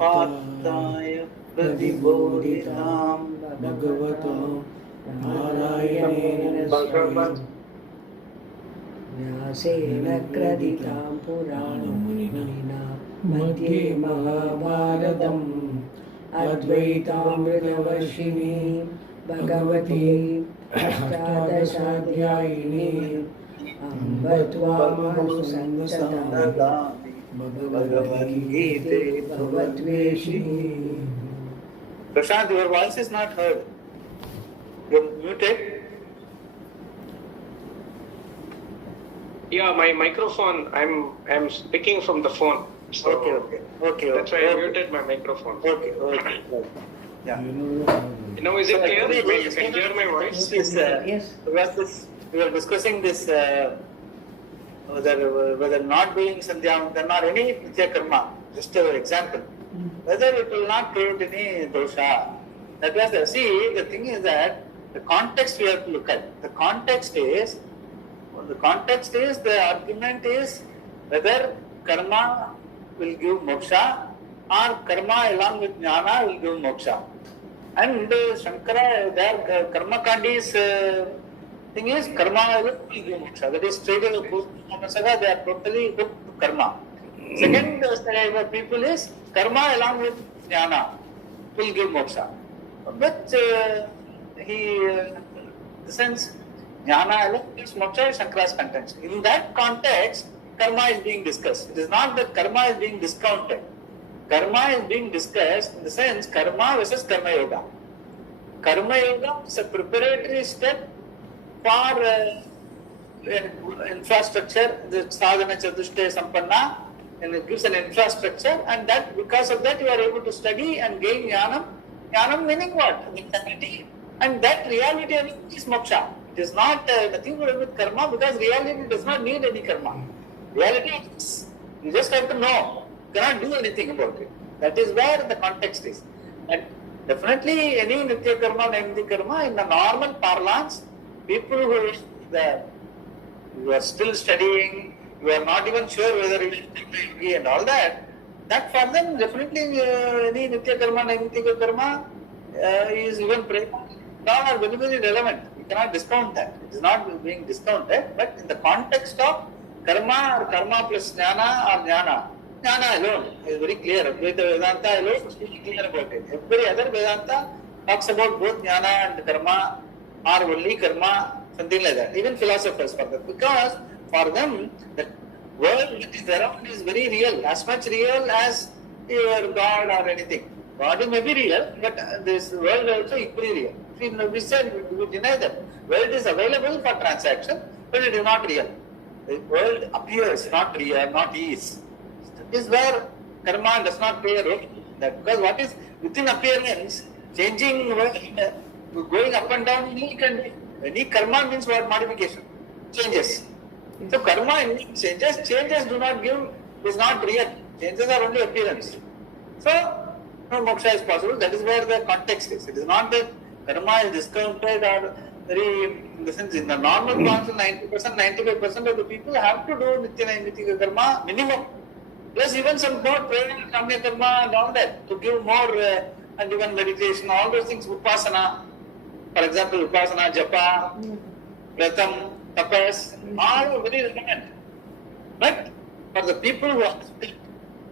पार्थाय प्रतिबोधितां भगवतो नारायणेन व्यासेन क्रदितां पुराणमुनिना मध्ये महाभारतम् अद्वैतामृतवर्षिणीं भगवतीं अष्टादशाध्यायिनीं अम्ब त्वामहं संसदामि भगवद्गीते भगवद्वेषिणी. Prashant, your voice is not heard. You're muted. Yeah, my microphone, I'm speaking from the phone. So Okay. That's why I muted my microphone. Okay. Yeah. Now is it clear? You can hear my voice? Yes. We were discussing this whether not doing sandhyavandana or any nitya karma, just an example, whether it will not create any dosha. That was the thing is that the context we have to look at. The context is the argument is whether karma will give moksha or karma along with jnana will give moksha. And Shankara, their karma kandi's thing is karma will give moksha. That is straight away they are totally hooked to karma. Second type of people is karma along with jnana will give moksha. But the sense jnana alone gives moksha is Shankara's context. In that context, karma is being discussed. It is not that karma is being discounted. Karma is being discussed in the sense karma versus karma yoga. Karma yoga is a preparatory step for infrastructure, the sadhana chatushtaya sampanna, and it gives an infrastructure, and that because of that you are able to study and gain jnanam. Jnanam meaning what? Reality, and that reality is moksha. It is not nothing to do with karma because reality does not need any karma. Reality is, you just have to know. You cannot do anything about it. That is where the context is. And definitely any nitya karma, naimati karma, in the normal parlance, people who you are still studying, you are not even sure whether you will be and all that, that for them definitely any nitya karma, naimati karma is even prema, are very, very relevant. You cannot discount that. It is not being discounted, but in the context of karma or karma plus jnana or jnana alone is very clear. Advaita Vedanta alone is very clear about it. Every other Vedanta talks about both jnana and karma or only karma, something like that. Even philosophers for that. Because for them, the world that is around is very real, as much real as your God or anything. God may be real, but this world also equally real. We said, we deny that. World is available for transaction, but it is not real. The world appears, not real, not is. This is where karma does not play a role. That because what is within appearance, changing world, going up and down, any karma means what? Modification, changes. So karma changes do not give, is not real. Changes are only appearance. So no moksha is possible. That is where the context is. It is not that karma is discounted or very, in the sense, in the normal concept, 90%, 95% of the people have to do nitya naimiti karma minimum. Plus even some more prayer, kamya karma and all that to give more and even meditation, all those things, upasana. For example, upasana, japa, pratam, tapas, all very relevant. But for the people who are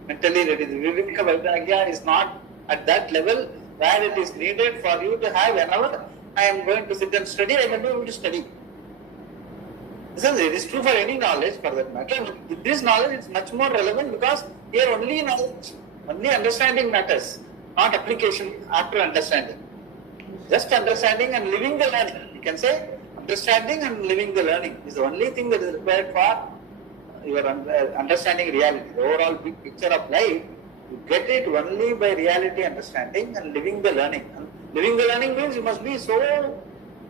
mentally ready, the Viveka Vairagya is not at that level where it is needed for you to have an hour. I am going to sit and study, I can be able to study. It is true for any knowledge for that matter. With this knowledge, it's much more relevant because here only knowledge, only understanding matters, not application after understanding. Just understanding and living the learning. You can say understanding and living the learning is the only thing that is required for your understanding reality. The overall big picture of life, you get it only by reality understanding and living the learning. And living the learning means you must be so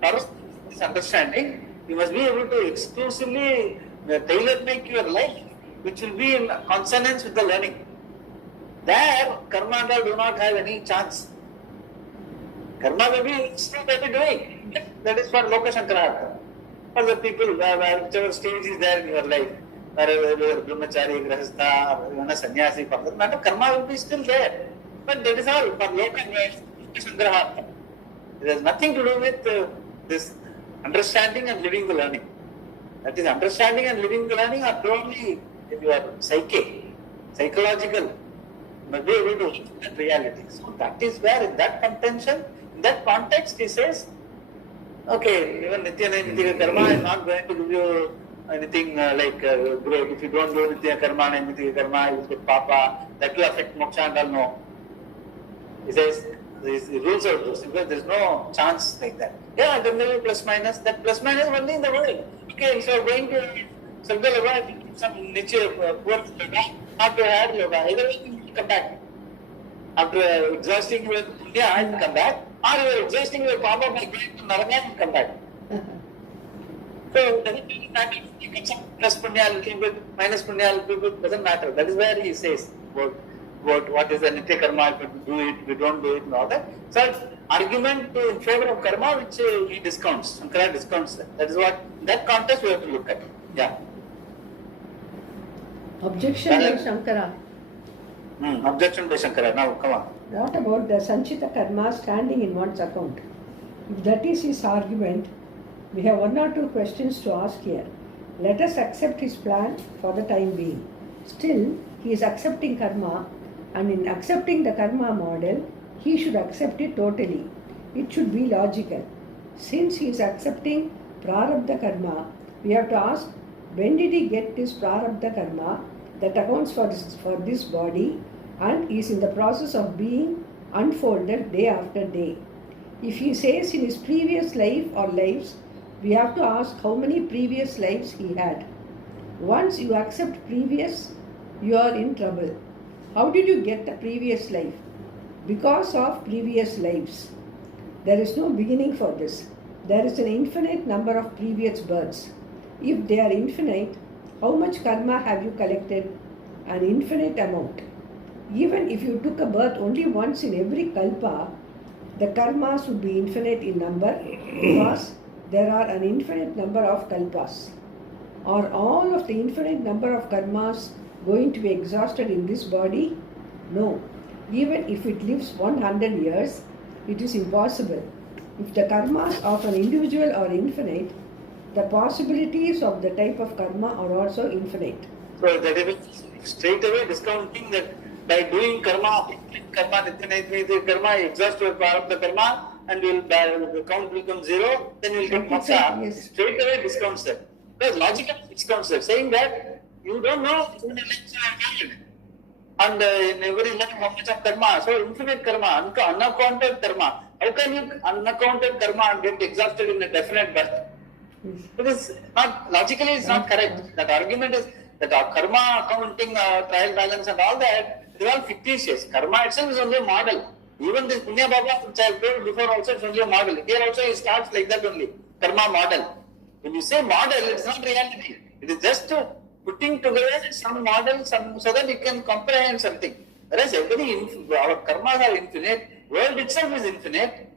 thorough in this understanding. You must be able to exclusively tailor-make your life, which will be in consonance with the learning. There, karma and all do not have any chance. Karma may be still doing. That is for Loka Shankara. For the people, whichever stage is there in your life, whether brahmachari, grahastha, or even a sannyasi, for that matter, karma will be still there. But that is all for local words, Sangraha. It has nothing to do with this understanding and living the learning. That is, understanding and living the learning are purely in your psyche, psychological, but they able to live that reality. So that is where in that contention, in that context, he says, okay, even Nitya Naimittika Karma is not going to give you anything great. If you don't do Nitya Karma, Naimittika Karma, you will get Papa, that will affect Moksha and all. No. He says, the rules are those, because there is no chance like that. Yeah, there may be plus minus, that plus minus only in the world. Okay, so going to Sarga Yoga, some niche poor yoga, not to hard yoga, either way you will come back. After exhausting with India, you will come back, or you are exhausting your Papa by going to Naranga, you will come back. So, doesn't really matter if you get some plus punya a little bit, minus punya a little bit, doesn't matter. That is where he says about what is the Nitya Karma, if you do it, if you don't do it, and all that. So, it's argument in favor of karma which he discounts, Shankara discounts that. That is what, in that context we have to look at. Yeah. Objection by Shankara. Objection by Shankara. Now, come on. What about the Sanchita Karma standing in one's account? If that is his argument, we have one or two questions to ask here. Let us accept his plan for the time being. Still, he is accepting karma, and in accepting the karma model, he should accept it totally. It should be logical. Since he is accepting prarabdha karma, we have to ask, when did he get this prarabdha karma that accounts for this body and is in the process of being unfolded day after day? If he says in his previous life or lives, we have to ask how many previous lives he had. Once you accept previous, you are in trouble. How did you get the previous life? Because of previous lives. There is no beginning for this. There is an infinite number of previous births. If they are infinite, how much karma have you collected? An infinite amount. Even if you took a birth only once in every kalpa, the karmas would be infinite in number because there are an infinite number of kalpas. Are all of the infinite number of karmas going to be exhausted in this body? No. Even if it lives 100 years, it is impossible. If the karmas of an individual are infinite, the possibilities of the type of karma are also infinite. So that is straight away discounting that by doing karma, Nitya Karma, exhaust your prarabdha karma, and the count will become zero, then you will get moksha. Yes. Straight away discounts that. Because logical discounts that, saying that you don't know how many lives you have lived. And in every life how much of karma. So infinite karma, unaccounted karma. How can you unaccounted karma get exhausted in a definite birth? It is not, logically it's not correct. That argument is that our karma accounting, trial balance and all that, they are all fictitious. Karma itself is only a model. Even this Punya Baba which I have told before also is only a model. Here also it starts like that only. Karma model. When you say model, it's not reality. It is just putting together some model so that you can comprehend something. Whereas our karmas are infinite, world itself is infinite.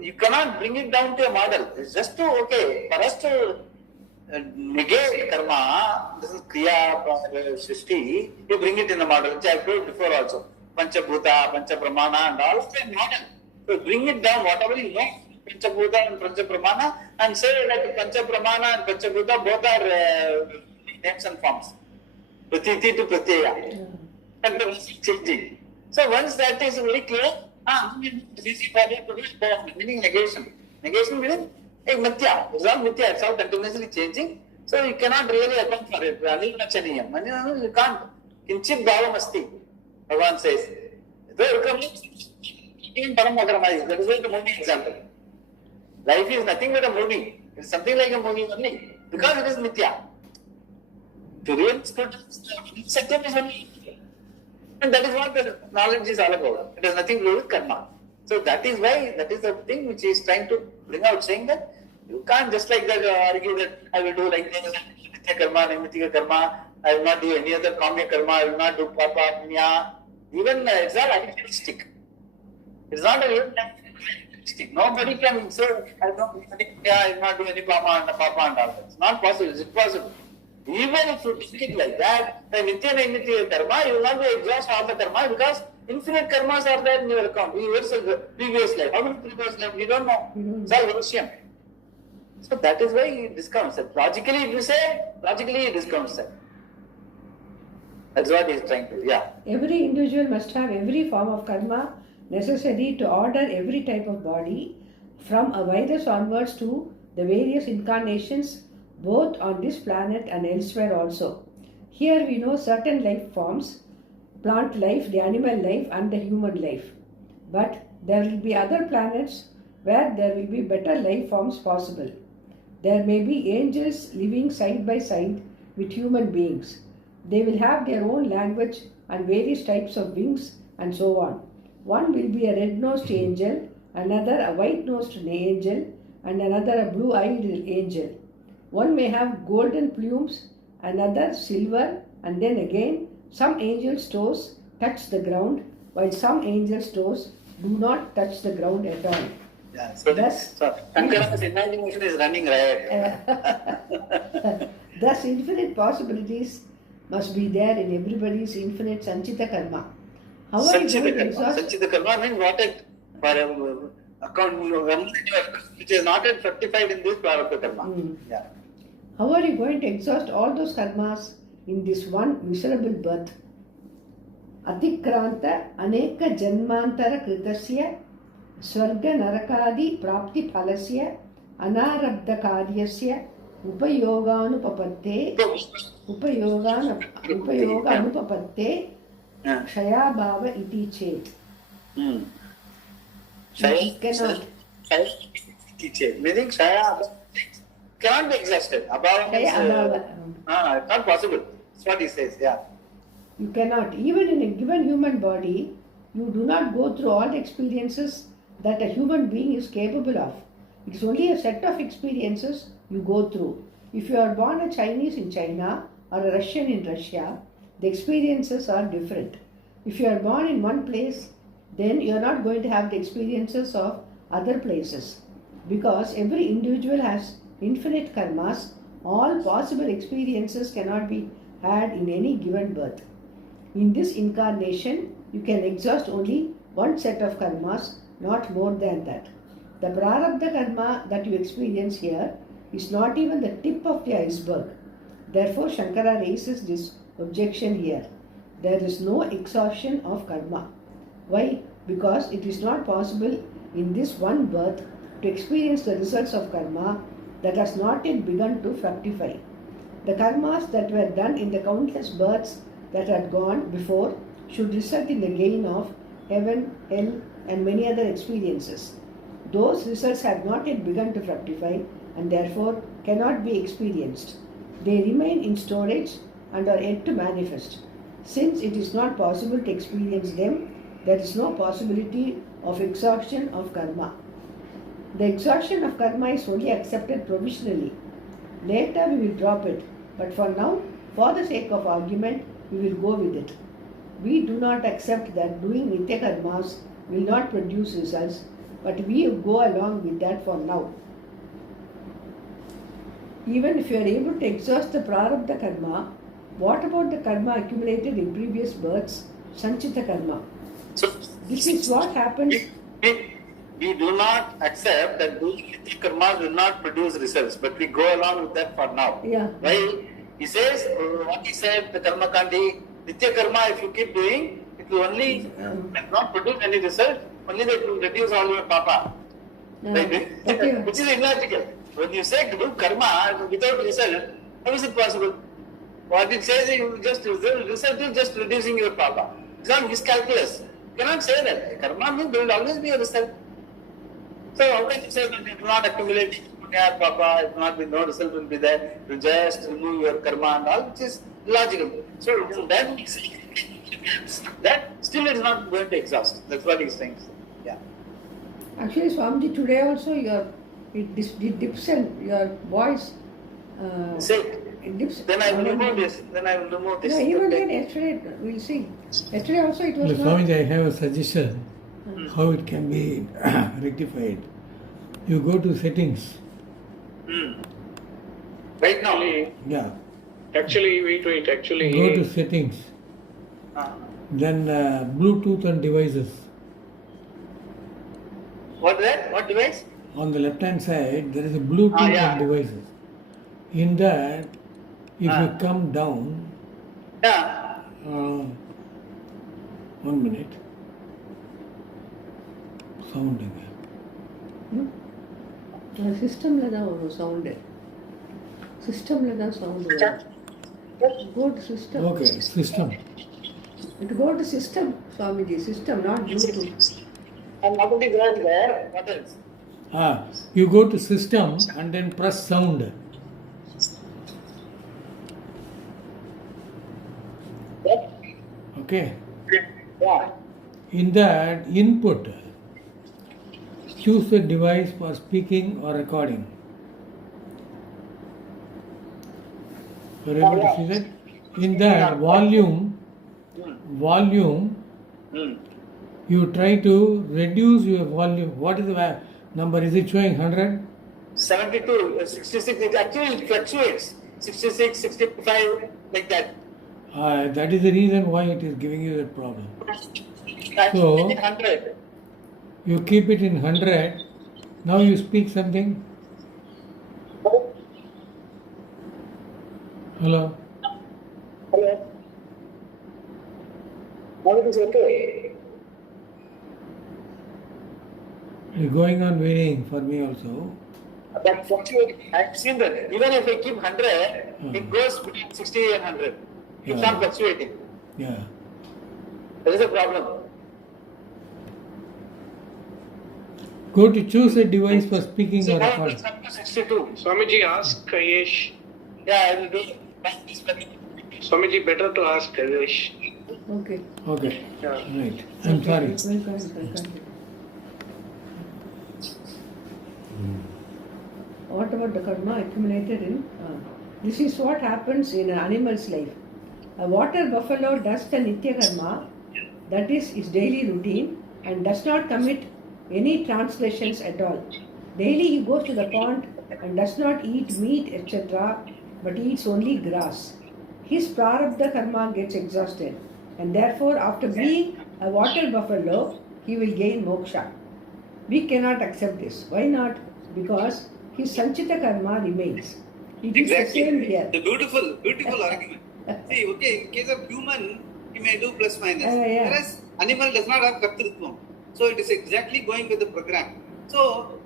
You cannot bring it down to a model. It's just to, okay, for us to negate karma, this is Kriya, Srishti, you bring it in a model, which I have told before also. Panchabhuta, Panchapramana and all, it's a model. So bring it down, whatever you know, Panchabhuta and Panchapramana, and say like Panchapramana and Panchabhuta both are names and forms. Pratiti to Pratyaya. And the is changing. So once that is very clear, it's easy for you to do it, meaning negation. Negation meaning Mithya. It's all Mithya, it's all continuously changing. So you cannot really account for it. You can't. Kinchit bhavam asti, Bhagavan says. That is like a movie example. Life is nothing but a movie. It's something like a movie only. Because it is Mithya. To real Satyam is only Mithya. And that is what the knowledge is all about. It has nothing to do with karma. So that is why, that is the thing which he is trying to bring out, saying that you can't just like that argue that I will do like this, Nitya Karma, Naimittika Karma, I will not do any other Kamya Karma, I will not do Papa, Punya. Even it's not idealistic. It's not a real idealistic. Nobody can say, I will not do any Papa and all that. It's not possible, it's impossible. Even if you think it like that, the Nitya Naimittika Karma, you will not be exhaust all the karma because Infinite karmas are there in your account. Previous life. How many previous life? We don't know. It's all Russian. So that is why he discounts it. Logically, if you say, logically he discounts it. That's what he is trying to, yeah. Every individual must have every form of karma necessary to order every type of body from a virus onwards to the various incarnations both on this planet and elsewhere also. Here we know certain life forms, plant life, the animal life and the human life. But there will be other planets where there will be better life forms possible. There may be angels living side by side with human beings. They will have their own language and various types of wings and so on. One will be a red-nosed angel, another a white-nosed angel, and another a blue-eyed angel. One may have golden plumes, another silver, and then again some angels' toes touch the ground, while some angels' toes do not touch the ground at all. Yeah, so Shankara's imagination is running riot. Thus, infinite possibilities must be there in everybody's infinite Sanchita karma. How are you going to exhaust? Sanchita karma means what it for account which is not yet fructified in this prarabdha karma. Yeah. How are you going to exhaust all those karmas in this one miserable birth? Atikranta aneka janmantara kritasya swarga narakadi prapti phalasya anarabdha karyasya upayoganupapatte Shaya Bhava iti chet. Cannot. Meaning Shaya cannot be exhausted. Abhava means it's not possible. That's what he says, yeah. You cannot. Even in a given human body, you do not go through all the experiences that a human being is capable of. It is only a set of experiences you go through. If you are born a Chinese in China or a Russian in Russia, the experiences are different. If you are born in one place, then you are not going to have the experiences of other places. Because every individual has infinite karmas, all possible experiences cannot be had in any given birth. In this incarnation, you can exhaust only one set of karmas, not more than that. The prarabdha karma that you experience here is not even the tip of the iceberg. Therefore, Shankara raises this objection here. There is no exhaustion of karma. Why? Because it is not possible in this one birth to experience the results of karma that has not yet begun to fructify. The karmas that were done in the countless births that had gone before should result in the gain of heaven, hell, and many other experiences. Those results have not yet begun to fructify and therefore cannot be experienced. They remain in storage and are yet to manifest. Since it is not possible to experience them, there is no possibility of exhaustion of karma. The exhaustion of karma is only accepted provisionally. Later we will drop it, but for now, for the sake of argument, we will go with it. We do not accept that doing nitya karmas will not produce results, but we go along with that for now. Even if you are able to exhaust the prarabdha karma, what about the karma accumulated in previous births, sanchita karma? So, This is what happens. We do not accept that doing nitya karma will not produce results, but we go along with that for now. Yeah. While he says, what he said, the karma kandi, nitya karma, if you keep doing, it will only not produce any result, only that it will reduce all your papa. Okay. Which is illogical. When you say do karma without result, how is it possible? What it says is result is just reducing your papa. It's not miscalculus. You cannot say that. Karma means there will always be a result. So how can you say that it will not accumulate punya papa, it will not be, no result will be there, you just remove your karma and all, which is illogical. So that still is not going to exhaust. That's what he's saying. Yeah. Actually, Swamiji, today also it dips and your voice. Say, It dips. then I will remove this. Yeah, even then yesterday we'll see. Yesterday also it was not. Swami, I have a suggestion how it can be rectified. You go to settings. Right now. Yeah. Actually, wait. Actually, Go to settings. Then Bluetooth and devices. What that? What device? On the left hand side, there is a Bluetooth yeah. and devices. In that, if you come down, Yeah. 1 minute, sound again. சிஸ்டமில் தான் வரும் sound. சிஸ்டமில் தான் sound வரும். Go to system. Okay, system. Go to system, Swamiji. System, not Bluetooth. And not only that, what else? You go to system and then press sound. Okay. Yeah. In that input, choose the device for speaking or recording. You are able to see that? In that volume, you try to reduce your volume. What is the number? Is it showing 100? 72, 66, it actually fluctuates. 66, 65, like that. That is the reason why it is giving you that problem. So, 100. You keep it in 100. Now you speak something. Hello. Hello. Now it is okay. It's going on varying for me also. That fluctuates. I've seen that. Even if I keep 100, it goes between 60 and 100. It's not fluctuating. Yeah. There is a problem. Go to choose a device for speaking or Now it recording. is up to 62. Swamiji, ask Yesh. Yeah, I will do it. Swamiji, better to ask Yesh. Okay. Okay. Yeah. Right. I'm sorry. Welcome. What about the karma accumulated in? This is what happens in an animal's life. A water buffalo does the nitya karma, that is his daily routine, and does not commit any transgressions at all. Daily he goes to the pond and does not eat meat, etc., but eats only grass. His prarabdha karma gets exhausted, and therefore, after being a water buffalo, he will gain moksha. We cannot accept this. Why not? Because his sanchita karma remains. It is the same here. The beautiful argument. See, okay, in case of human, he may do plus minus. Yeah. Whereas animal does not have kartrutvam. So it is exactly going with the program. So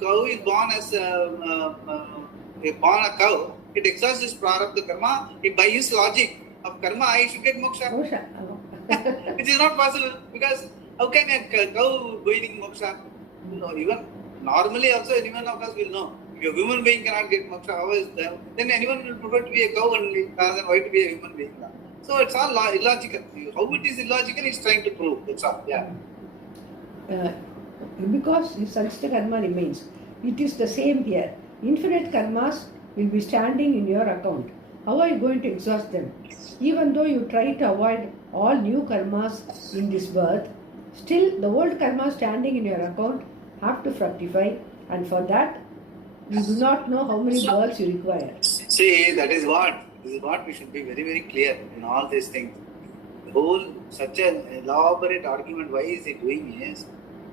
cow is born as born a cow. It exhausts his prarabdha karma. By his logic of karma, he should get moksha. Which is not possible, because how can a cow gaining moksha? No, even normally also anyone of us will know. If a human being cannot get moksha, how is that? Then anyone will prefer to be a cow only rather than why to be a human being. So it's all illogical. How it is illogical, he's trying to prove. That's all. Yeah. Because his sanchita karma remains. It is the same here. Infinite karmas will be standing in your account. How are you going to exhaust them? Even though you try to avoid all new karmas in this birth, still the old karma standing in your account have to fructify, and for that you do not know how many births you require. See, this is what we should be very, very clear in all these things. The whole such an elaborate argument, why is he doing is,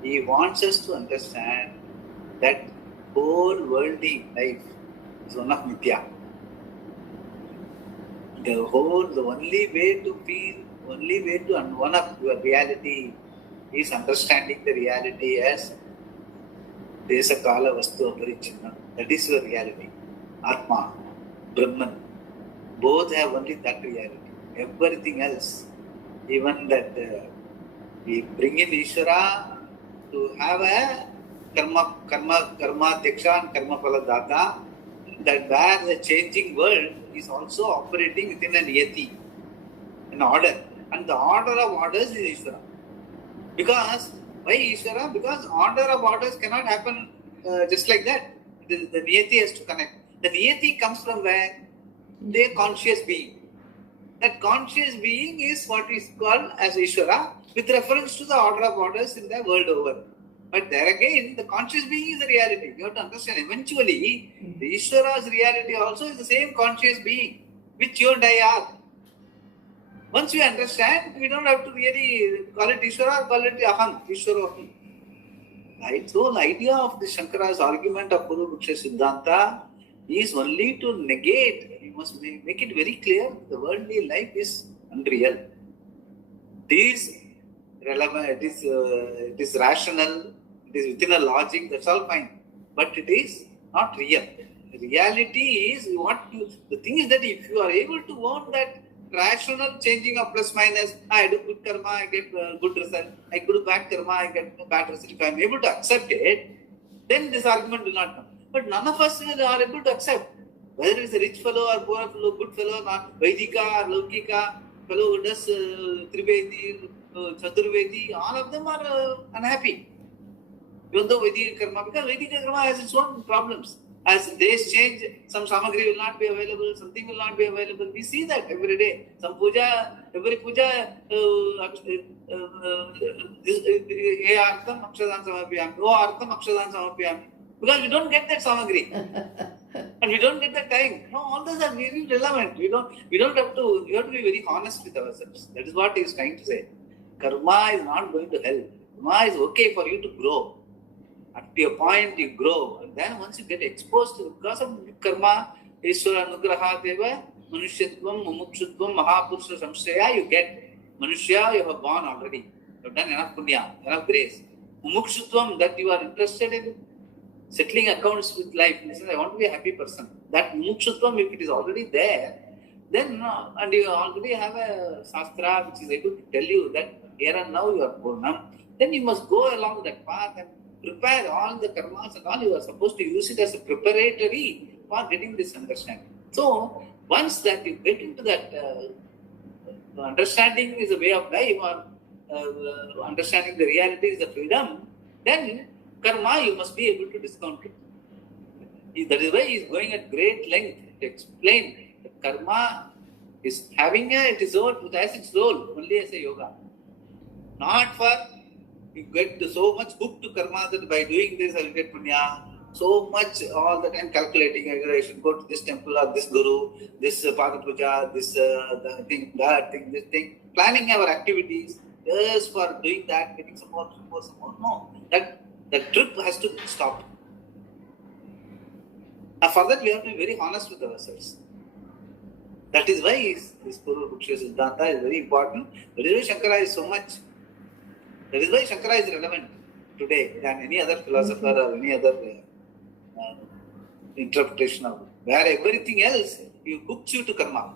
he wants us to understand that whole worldly life is one of nitya. The only way to feel, only way to one of your reality is understanding the reality as Desa Kala Vastu Aparichinna. That is your reality. Atma, Brahman. Both have only that reality. Everything else, even that we bring in Ishvara to have a karma deksha and karma phala data, that where the changing world is also operating within an niyati, an order. And the order of orders is Ishvara. Because, why Ishvara? Because order of orders cannot happen just like that. The niyati has to connect. The niyati comes from where? The conscious being. That conscious being is what is called as Ishvara with reference to the order of orders in the world over. But there again, the conscious being is the reality. You have to understand, eventually, the Ishvara's reality also is the same conscious being, which you and I are. Once we understand, we don't have to really call it Ishvara or call it Aham, Ishvara. Right? So the idea of the Shankara's argument of Purva-Paksha Siddhanta is only to negate. You must make it very clear, the worldly life is unreal. It is relevant, it is rational, it is within a logic, that's all fine. But it is not real. The reality is the thing is that if you are able to own that rational changing of plus minus, I do good karma, I get good result, I do bad karma, I get bad result. If I am able to accept it, then this argument will not come. But none of us are able to accept. Whether it is a rich fellow or poor fellow, good fellow, not Vaidika or Laukika, fellow who does Trivedi, Chaturvedi, all of them are unhappy. Even though Vedic karma, because Vedic karma has its own problems. As days change, some samagri will not be available, something will not be available. We see that every day. Some puja, every puja, because we don't get that samagri. And we don't get the time. No, all those are really relevant. We don't have to, you have to be very honest with ourselves. That is what he is trying to say. Karma is not going to help. Karma is okay for you to grow. At a point you grow. And then once you get exposed to, because of karma, Ishvara Anugraha Deva, Manushyatvam, Mumukshutvam, Mahapurusha Samshaya, you get. Manushya, you have gone already. You have done enough punya, enough grace. Mumukshutvam, that you are interested in settling accounts with life. Listen, I want to be a happy person. That mumukshutvam, if it is already there, then, and you already have a Shastra which is able to tell you that here and now you are Purnam, then you must go along that path and prepare all the karmas and all. You are supposed to use it as a preparatory for getting this understanding. So, once that you get into that understanding is a way of life, or understanding the reality is the freedom, then karma you must be able to discount it. That is why he is going at great length to explain that karma is having its role only as a yoga. Not for you get so much hooked to karma that by doing this I will get punya. So much all the time calculating, I should go to this temple or this guru, this Pada Puja, this thing, that thing, this thing. Planning our activities just for doing that, getting some more. No, that trip has to stop. Now for that we have to be very honest with ourselves. That is why this Purva-Paksha Siddhanta is very important. That is why Shankara is so much. That is why Shankara is relevant today than any other philosopher or any other interpretation of it. Where everything else hooks you to karma.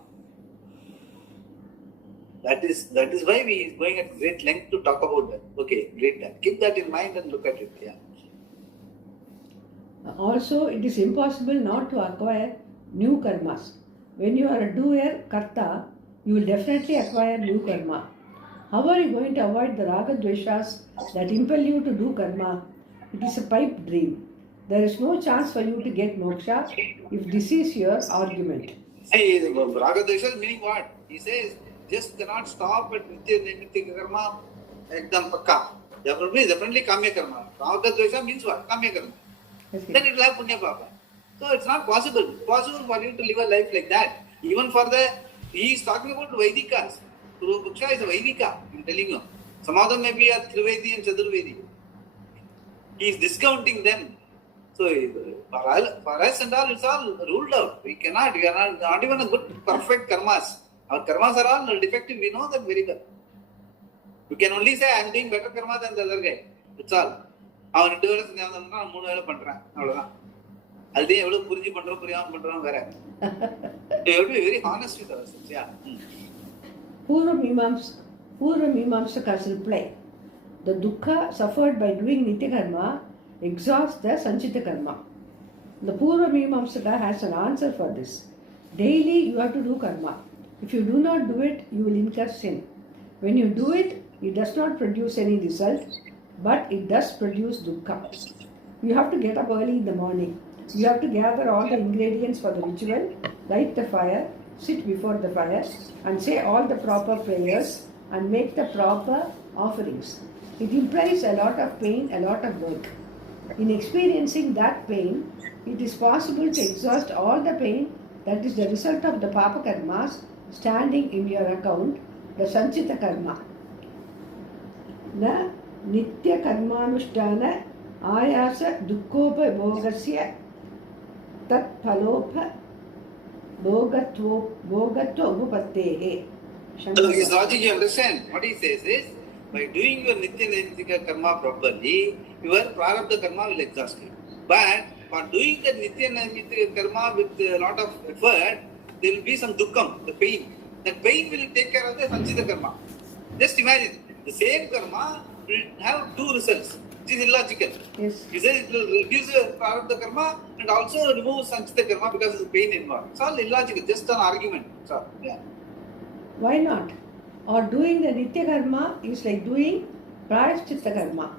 That is why we is going at great length to talk about that. Okay, read that. Keep that in mind and look at it. Yeah. Also, it is impossible not to acquire new karmas. When you are a doer, karta, you will definitely acquire new karma. How are you going to avoid the raga dveshas that impel you to do karma? It is a pipe dream. There is no chance for you to get moksha if this is your argument. Hey, raga dveshas meaning what? He says, just cannot stop at nitya naimitya karma ekdam pakka. Definitely kamya karma. Raga dvesha means what? Kamya karma. Okay. Then it will have punya papa. So it's not possible. It's possible for you to live a life like that. Even for he is talking about Vaidikas. Purva-Paksha is a Vaidika, I'm telling you. Some of them may be a Trivedi and Chaturvedi. He is discounting them. So for us and all, it's all ruled out. We are not even a good, perfect karmas. Our karmas are all defective. We know that very well. We can only say, I am doing better karma than the other guy. That's all. அவன் 2 வேலை செஞ்சாங்க, நான் 3 வேலை பண்றேன், அவ்வளவுதான். அதுவே எவ்வளவு புரிஞ்சு பண்றோம் புரியாம பண்றோம் வேற. You have to be very honest with ourselves. Yeah. Purva Mimamsaka's reply. The dukkha suffered by doing nitya karma exhausts the sanchita karma. The Purva Mimamsaka has an answer for this. Daily you have to do karma. If you do not do it, you will incur sin. When you do it, it does not produce any result, but it does produce dukkha. You have to get up early in the morning. You have to gather all the ingredients for the ritual, light the fire, sit before the fire, and say all the proper prayers and make the proper offerings. It implies a lot of pain, a lot of work. In experiencing that pain, it is possible to exhaust all the pain that is the result of the papa karmas standing in your account the Sanchita karma. Na nitya karmanushtana ayasa dukkopa bhogasya tat phalopa bhogatva upapattehe. So his logic, you understand? What he says is, by doing your nitya naitika karma properly, your prarabdha karma will exhaust you. But for doing the nitya naitika karma with a lot of effort, there will be some dukkam, the pain. That pain will take care of the sanchita karma. Just imagine, the same karma will have two results, which is illogical. Yes. He says it will reduce the prarabdha karma and also remove sanchita karma because of the pain involved. It's all illogical, just an argument. So, yeah. Why not? Or doing the nitya karma is like doing prayaschitta karma.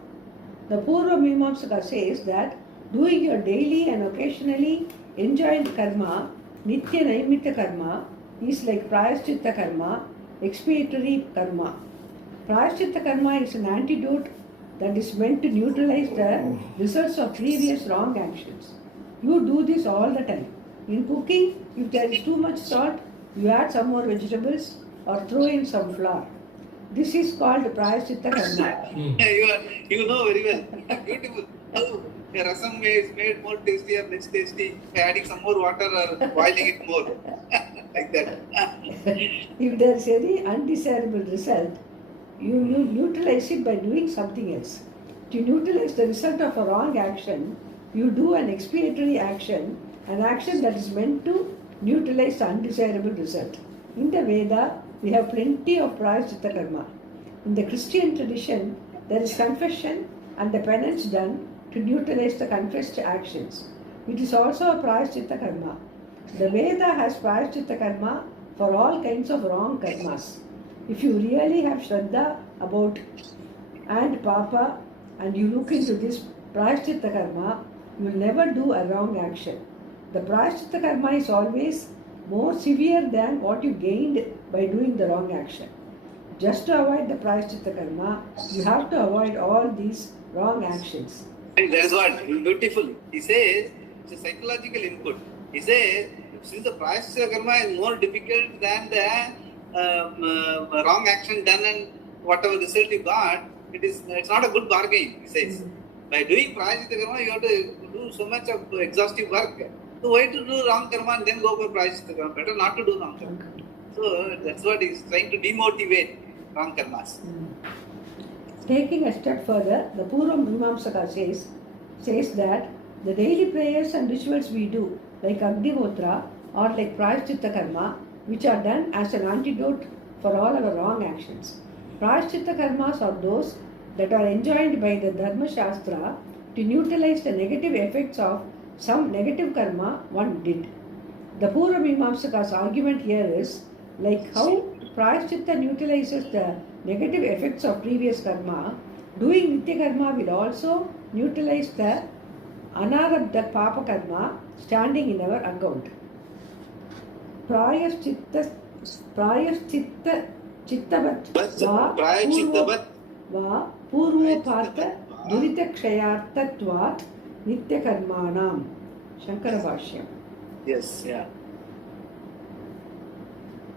The Purva Mimamsaka says that doing your daily and occasionally enjoined karma, nitya naimitya karma, is like prayaschitta karma, expiatory karma. Prayaschitta karma is an antidote that is meant to neutralize the results of previous wrong actions. You do this all the time. In cooking, if there is too much salt, you add some more vegetables or throw in some flour. This is called prayaschitta karma. You know very well. Beautiful. How a rasam is made more tasty or less tasty by adding some more water or boiling it more. Like that. If there is any undesirable result, you neutralize it by doing something else. To neutralize the result of a wrong action, you do an expiatory action, an action that is meant to neutralize the undesirable result. In the Veda, we have plenty of prayaschitta karma. In the Christian tradition, there is confession and the penance done to neutralize the confessed actions. It is also a prayaschitta karma. The Veda has prayaschitta karma for all kinds of wrong karmas. If you really have Shraddha about and Papa and you look into this prayaschitta karma, you will never do a wrong action. The prayaschitta karma is always more severe than what you gained by doing the wrong action. Just to avoid the prayaschitta karma, you have to avoid all these wrong actions. And that is what beautiful. He says it's a psychological input. He says since the prayaschitta karma is more difficult than the wrong action done and whatever result you got, it's not a good bargain. He says by doing prayaschitta karma you have to do so much of exhaustive work. So why to do wrong karma and then go for prayaschitta karma? Better not to do wrong karma. So that's what he's trying to demotivate wrong karmas. Taking a step further, the Purva Mimamsaka says that the daily prayers and rituals we do, like Agnihotra or like Prayaschitta Karma, which are done as an antidote for all our wrong actions. Prayaschitta Karmas are those that are enjoined by the Dharma Shastra to neutralize the negative effects of some negative karma one did. The Purva Mimamsaka's argument here is like how Prayaschitta neutralizes the negative effects of previous karma, doing Nitya karma will also neutralize the Anarabdha Papa karma standing in our account. Prayaschitta chittavat va purvopata durita kshayartatvat nitya karmanam. Shankara Bhashyam. Yes, yeah.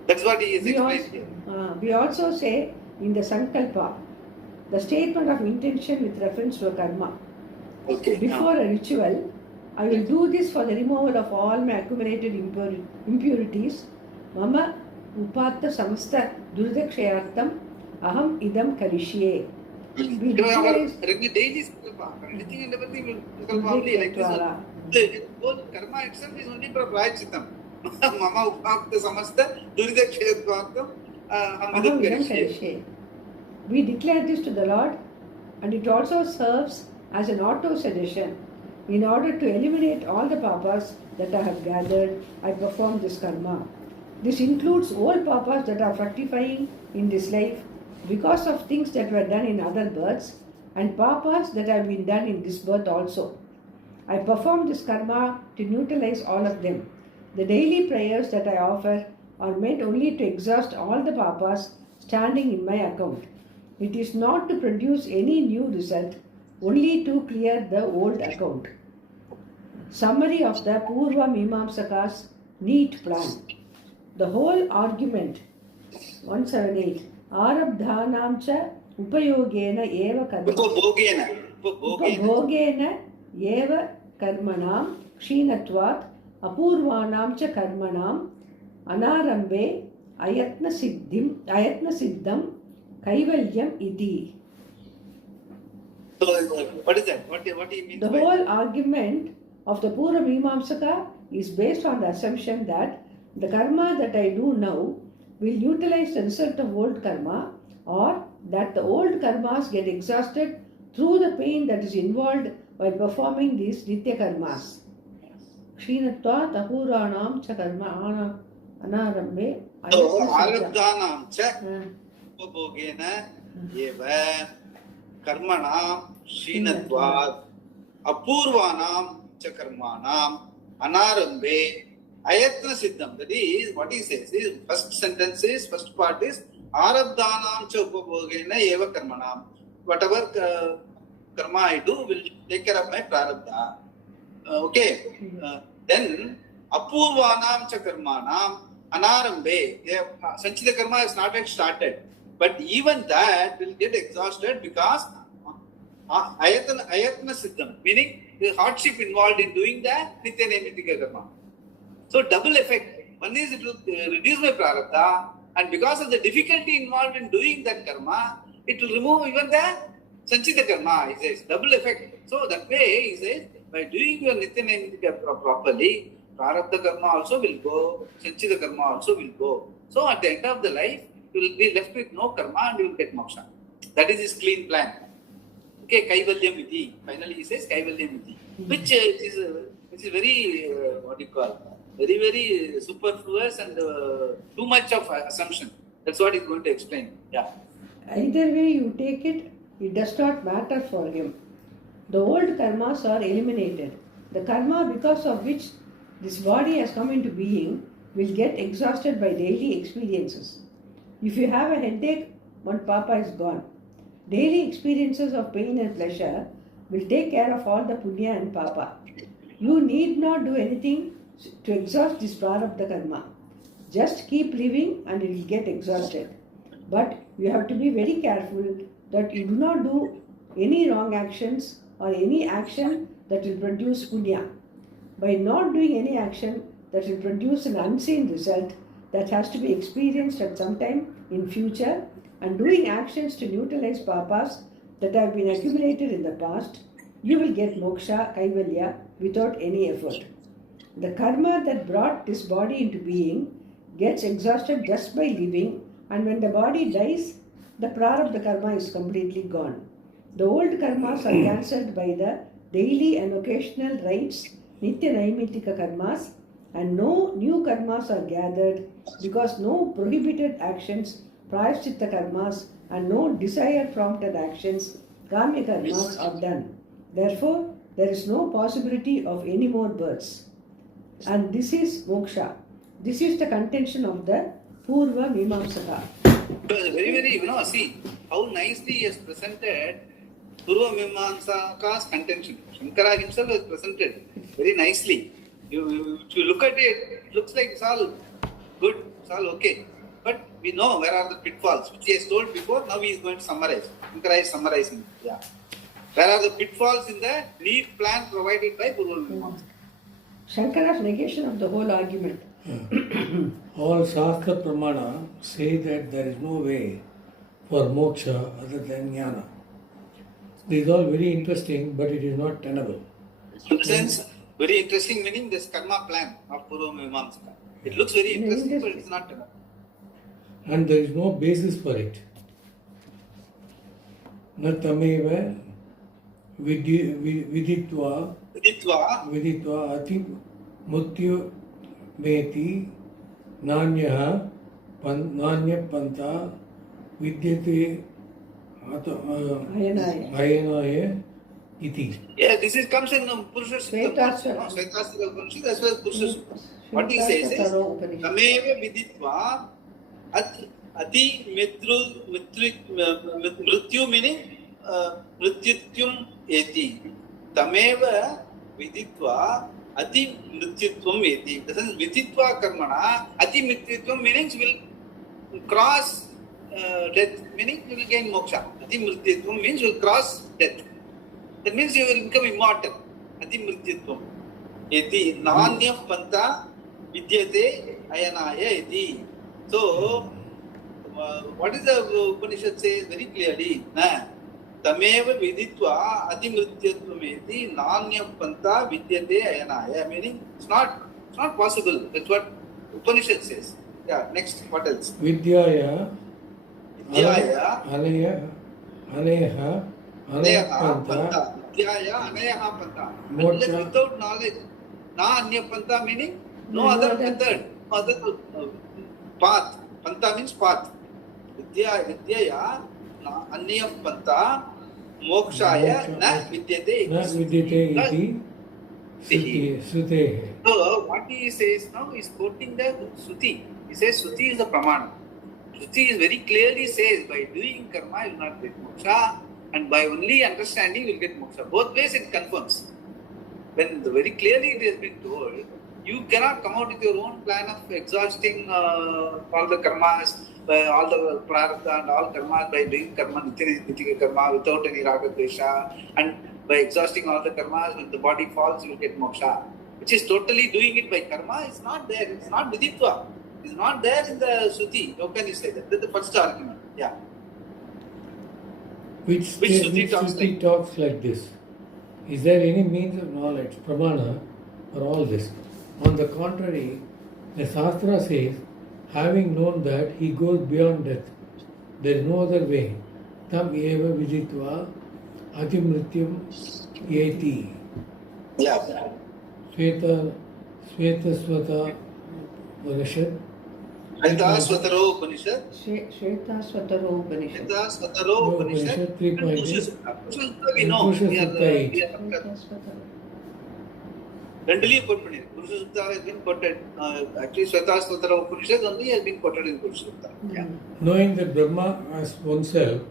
That's what he is explaining here. We also say in the Sankalpa, the statement of intention with reference to a karma. Okay. Before a ritual, I will do this for the removal of all my accumulated impurities. Mama upatta samasta duridakshayartam aham idam karishye. We declare daily sankalpa. Anything and everything will sankalpa only like this. The whole karma itself is only for prayachittam. Mama upatta samasta duridakshayartam aham idam karishye. We declare this to the Lord, and it also serves as an auto-suggestion. In order to eliminate all the papas that I have gathered, I perform this karma. This includes all papas that are fructifying in this life because of things that were done in other births, and papas that have been done in this birth also. I perform this karma to neutralize all of them. The daily prayers that I offer are meant only to exhaust all the papas standing in my account. It is not to produce any new result, only to clear the old account. Summary of the Purva Mimamsaka's neat plan. The whole argument, 178, आरब्धानां च उपयोगेन एव उपभोगेन एव कर्मणां क्षीणत्वात् अपूर्वाणां च कर्मणाम् अनारम्भे अयत्नसिद्धं कैवल्यम् इति. So what is that? What do you mean? The whole argument of the Purva Mimamsaka is based on the assumption that the karma that I do now will utilize the result of old karma, or that the old karmas get exhausted through the pain that is involved while performing these nitya karmas. Kshinatvat apuranam cha karma anarambe. So arabdhanam cha upabhogena eva karmanam kshinatvat apurvanam cha karmanam anarambe ayatna siddham. That is what he says. His first part is arabdhanam cha upabhogena eva karmanam. Whatever karma I do will take care of my prarabdha. Okay. Then apurvanam cha karmanam anarambe. Sanchita karma is not yet started. But even that will get exhausted because ayatna siddham, meaning the hardship involved in doing that nitya naimittika karma. So double effect. One is it will reduce my prarabdha, and because of the difficulty involved in doing that karma, it will remove even the sanchita karma. He says double effect. So that way he says by doing your nitya naimittika properly, prarabdha karma also will go, sanchita karma also will go. So at the end of the life, you will be left with no karma and you will get moksha. That is his clean plan. Okay, kaivalyam iti. Finally he says kaivalyam iti, which is very what do you call? Very superfluous and too much of assumption. That's what he's going to explain. Yeah. Either way you take it, it does not matter for him. The old karmas are eliminated. The karma because of which this body has come into being will get exhausted by daily experiences. If you have a headache, one papa is gone. Daily experiences of pain and pleasure will take care of all the punya and papa. You need not do anything to exhaust this prarabdha karma. Just keep living and it will get exhausted. But you have to be very careful that you do not do any wrong actions or any action that will produce punya. By not doing any action that will produce an unseen result that has to be experienced at some time in future, and doing actions to neutralize papas that have been accumulated in the past, you will get moksha, kaivalya, without any effort. The karma that brought this body into being gets exhausted just by living, and when the body dies, the prarabdha karma is completely gone. The old karmas are cancelled by the daily and occasional rites, nitya naimittika karmas, and no new karmas are gathered because no prohibited actions, prayaschitta karmas, and no desire prompted actions, kamya karmas, are done. Therefore, there is no possibility of any more births. And this is moksha. This is the contention of the Purva Mimamsaka. Very, see how nicely he has presented Purva Mimamsaka's contention. Shankara himself has presented very nicely. If you look at it, it looks like it's all good, it's all okay. But we know where are the pitfalls, which he has told before. Now he is going to summarize. Shankara is summarizing. Yeah. Where are the pitfalls in the neat plan provided by Purva Mimamsaka? Shankara's negation of the whole argument. All Shastra Pramana say that there is no way for moksha other than jnana. This is all very interesting, but it is not tenable. In the sense, very interesting meaning this karma plan of Purva Mimamsaka. It looks very interesting, but it is not tenable. And there is no basis for it. Na tameva viditva ati mutyu meti nanya panta vidyate ayanaya iti. Yeah, this comes in Purusha Sutta. Svetastika Upanishad as well as Purusha Sutta. What he says is, Tameva viditva ati mrityu meaning mrityutyum eti. Tameva viditva ati mrityutvam eti. That is viditva karmana ati mrityutvam meanings will cross death, meaning you will gain moksha. Atimrityatvam means you will cross death. That means you will become immortal. Atimrityatvam. Iti nanyam panta vidyate ayanaya iti. So, what is the Upanishad says very clearly? Tameva viditva atimrityatvam nanyam panta vidyate ayanaya. Meaning, it's not possible. That's what Upanishad says. Yeah, next, what else? Vidyaya Vidyaya aneha panta. Vidyaya aneha panta. Unless without knowledge. Na anya panta meaning no other method, no other path. Panta means path. Vidyaya na anya panta mokshaya na vidyate iti Srute. So what he says now is quoting the Shruti. He says Shruti is the Pramana. Shruti is very clearly says by doing karma you will not get moksha, and by only understanding you will get moksha. Both ways it confirms. When very clearly it has been told, you cannot come out with your own plan of exhausting all the karmas, all the prarabdha and all karmas by doing karma, nitya karma without any raga dvesha, and by exhausting all the karmas, when the body falls, you will get moksha. Which is totally doing it by karma, is not there. It's not viditva. It's not there in the Shruti. How can you say that? That's the first argument. Yeah. Which Shruti talks like this? Is there any means of knowledge, pramana, for all this? On the contrary, the Shastra says, having known that, he goes beyond death. There is no other way. Tam eva viditva atimrityam yeti. Yeah. Svetaswata Upanishad. Svetaswataro Upanishad. Svetaswataro Upanishad. Svetaswataro Upanishad. 3.8. We know. We are Rendally quote Purusha Sutta has been quoted. Actually, Svetaswatara Upanishad only has been quoted in Purusha Sutta. Yeah. Knowing that Brahma as oneself,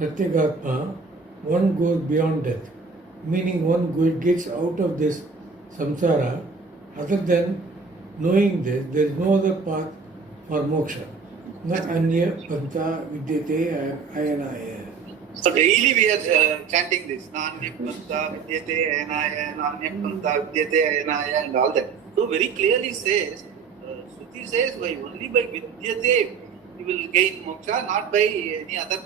Pratyagatma, one goes beyond death, meaning one gets out of this samsara. Other than knowing this, there is no other path for moksha. Na anya panta vidyate ayanaya. So daily we are chanting this. Na anya panta vidyate ayanaya, na anya panta vidyate ayanaya, and all that. So very clearly says, Shruti says, only by vidyate you will gain moksha, not by any other